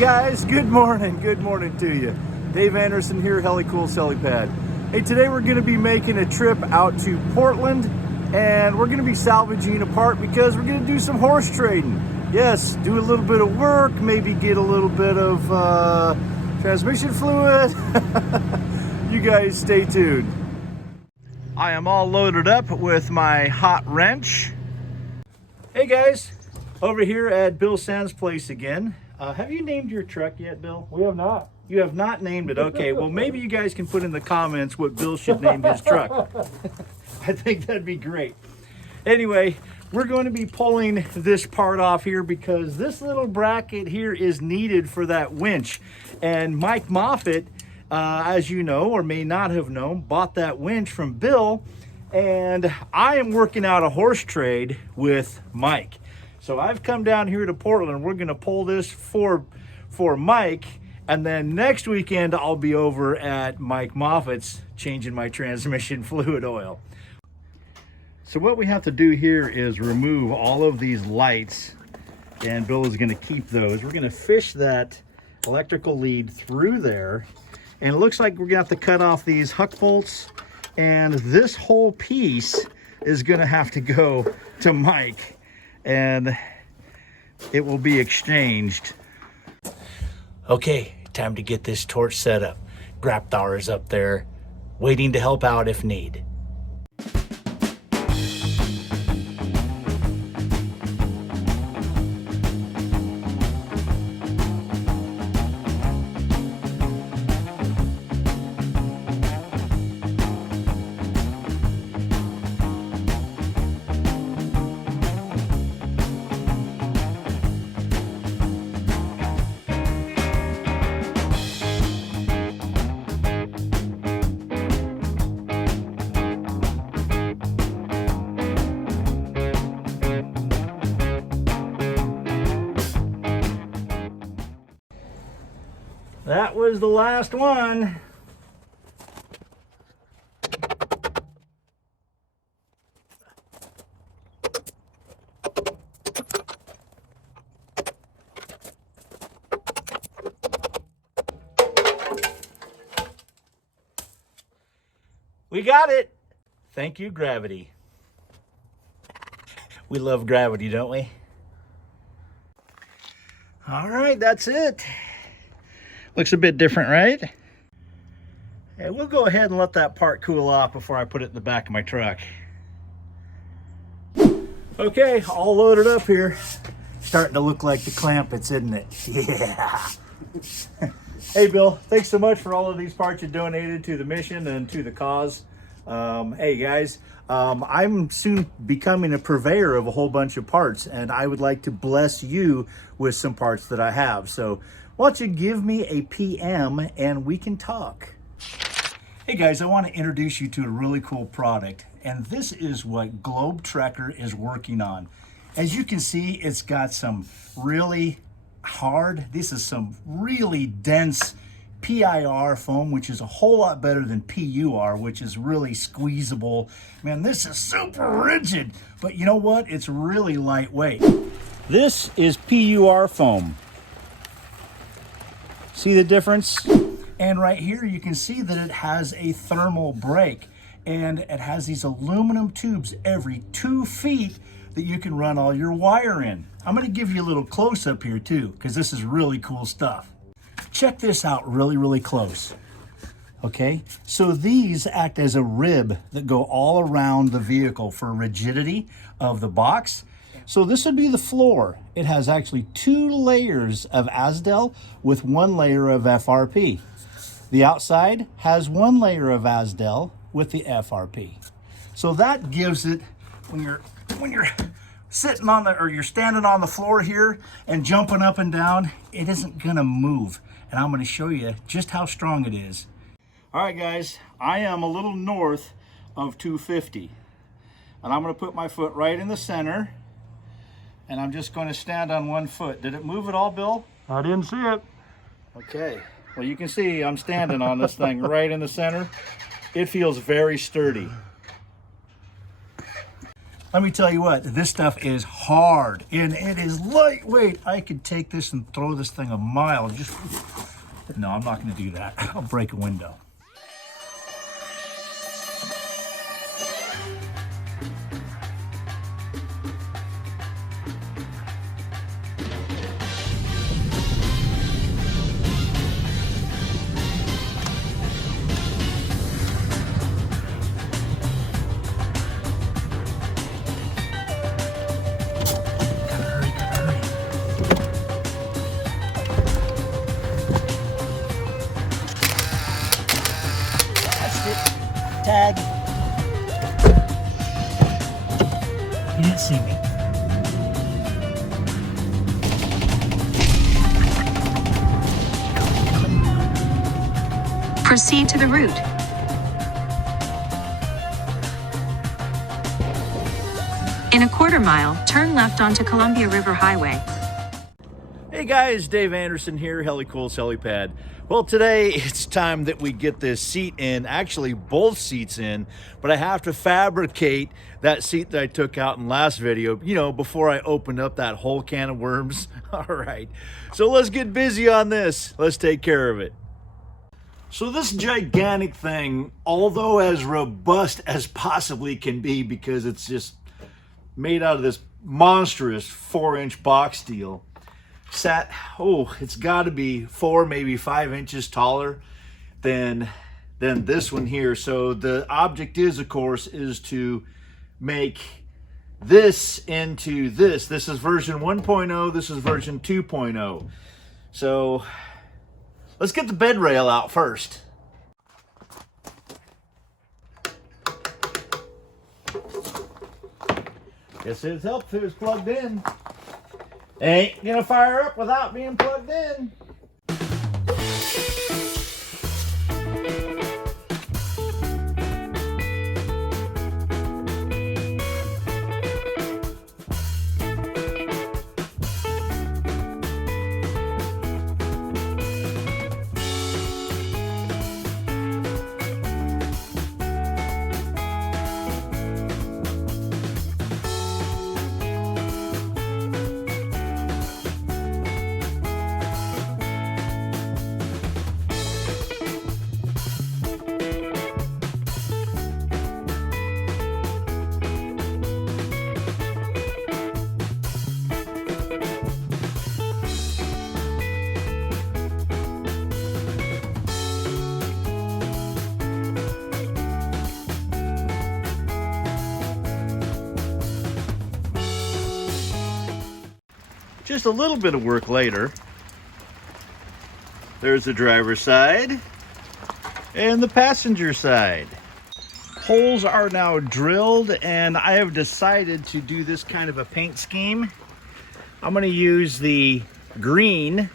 guys, good morning to you. Dave Anderson here, Helicool Helipad. Hey, today we're going to be making a trip out to Portland, and we're going to be salvaging a part because we're going to do some horse trading. Yes, do a little bit of work, maybe get a little bit of transmission fluid. You guys stay tuned. I am all loaded up with my hot wrench. Hey guys, over here at Bill Sands' place again. Have you named your truck yet, Bill? We have not. You have not named it. Okay, well maybe you guys can put in the comments what Bill should name his truck. I think that'd be great. Anyway, we're going to be pulling this part off here because this little bracket here is needed for that winch. And Mike Moffitt, as you know or may not have known, bought that winch from Bill, and I am working out a horse trade with Mike. So I've come down here to Portland. We're going to pull this for Mike, and then next weekend I'll be over at Mike Moffitt's changing my transmission fluid oil. So what we have to do here is remove all of these lights, and Bill is going to keep those. We're going to fish that electrical lead through there, and it looks like we're going to have to cut off these huck bolts, and this whole piece is going to have to go to Mike, and it will be exchanged. Okay, time to get this torch set up. Grapthar is up there, waiting to help out if need. That was the last one. We got it. Thank you, gravity. We love gravity, don't we? All right, that's it. Looks a bit different, right? Hey, we'll go ahead and let that part cool off before I put it in the back of my truck. Okay, all loaded up here. Starting to look like the Clampets, isn't it? Yeah. Hey, Bill, thanks so much for all of these parts you donated to the mission and to the cause. Hey, guys, I'm soon becoming a purveyor of a whole bunch of parts, and I would like to bless you with some parts that I have. So why don't you give me a PM and we can talk. Hey guys, I want to introduce you to a really cool product, and this is what Globe Trekker is working on. As you can see, it's got some really hard, this is some really dense PIR foam, which is a whole lot better than PUR, which is really squeezable. Man, this is super rigid, but you know what? It's really lightweight. This is PUR foam. See the difference? And right here you can see that it has a thermal break, and it has these aluminum tubes every 2 feet that you can run all your wire in. I'm going to give you a little close-up here too, because this is really cool stuff. Check this out really close. Okay, so these act as a rib that go all around the vehicle for rigidity of the box. So this would be the floor. It has actually 2 layers of Asdel with 1 layer of FRP. The outside has 1 layer of Asdel with the FRP. So that gives it, when you're sitting on the, or you're standing on the floor here and jumping up and down, it isn't gonna move. And I'm gonna show you just how strong it is. All right guys, I am a little north of 250. And I'm gonna put my foot right in the center, and I'm just gonna stand on 1 foot. Did it move at all, Bill? I didn't see it. Okay, well you can see I'm standing on this thing right in the center. It feels very sturdy. Let me tell you what, this stuff is hard and it is lightweight. I could take this and throw this thing a mile. No, I'm not gonna do that. I'll break a window. Tag. He didn't see me. Proceed to the route. In a quarter mile, turn left onto Columbia River Highway. Hey guys, Dave Anderson here, Helicool Helipad. Well, today it's time that we get this seat in, actually both seats in, but I have to fabricate that seat that I took out in last video, you know, before I opened up that whole can of worms. All right, so let's get busy on this. Let's take care of it. So this gigantic thing, although as robust as possibly can be because it's just made out of this monstrous 4-inch box steel, sat, it's got to be 4, maybe 5 inches taller than this one here. So the object is, of course, is to make this into this. This is version 1.0, this is version 2.0. So let's get the bed rail out first. Guess it'd help if it was plugged in. Ain't gonna fire up without being plugged in. Just a little bit of work later, there's the driver's side and the passenger side. Holes are now drilled, and I have decided to do this kind of a paint scheme. I'm going to use the green,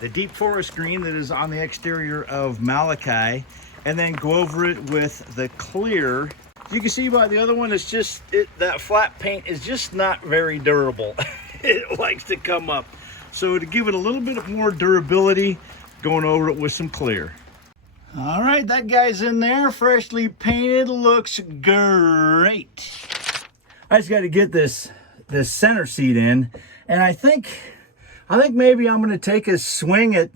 the deep forest green that is on the exterior of Malachi, and then go over it with the clear. You can see by the other one, it's just, that flat paint is just not very durable. It likes to come up. So to give it a little bit more durability, going over it with some clear. All right, that guy's in there, freshly painted, looks great. I just got to get this center seat in, and I think maybe I'm going to take a swing at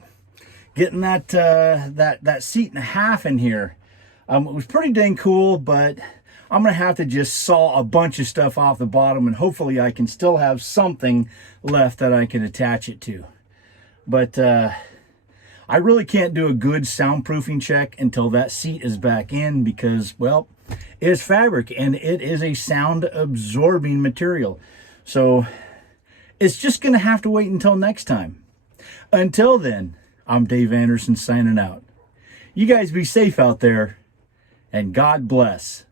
getting that seat and a half in here. It was pretty dang cool, but I'm going to have to just saw a bunch of stuff off the bottom, and hopefully I can still have something left that I can attach it to. But I really can't do a good soundproofing check until that seat is back in because, well, it's fabric and it is a sound absorbing material. So it's just going to have to wait until next time. Until then, I'm Dave Anderson signing out. You guys be safe out there, and God bless.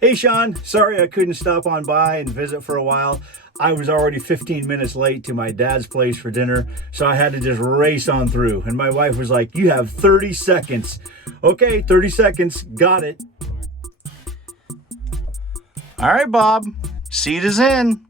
Hey Sean, sorry I couldn't stop on by and visit for a while. I was already 15 minutes late to my dad's place for dinner, so I had to just race on through. And my wife was like, you have 30 seconds. Okay, 30 seconds, got it. All right, Bob, seat is in.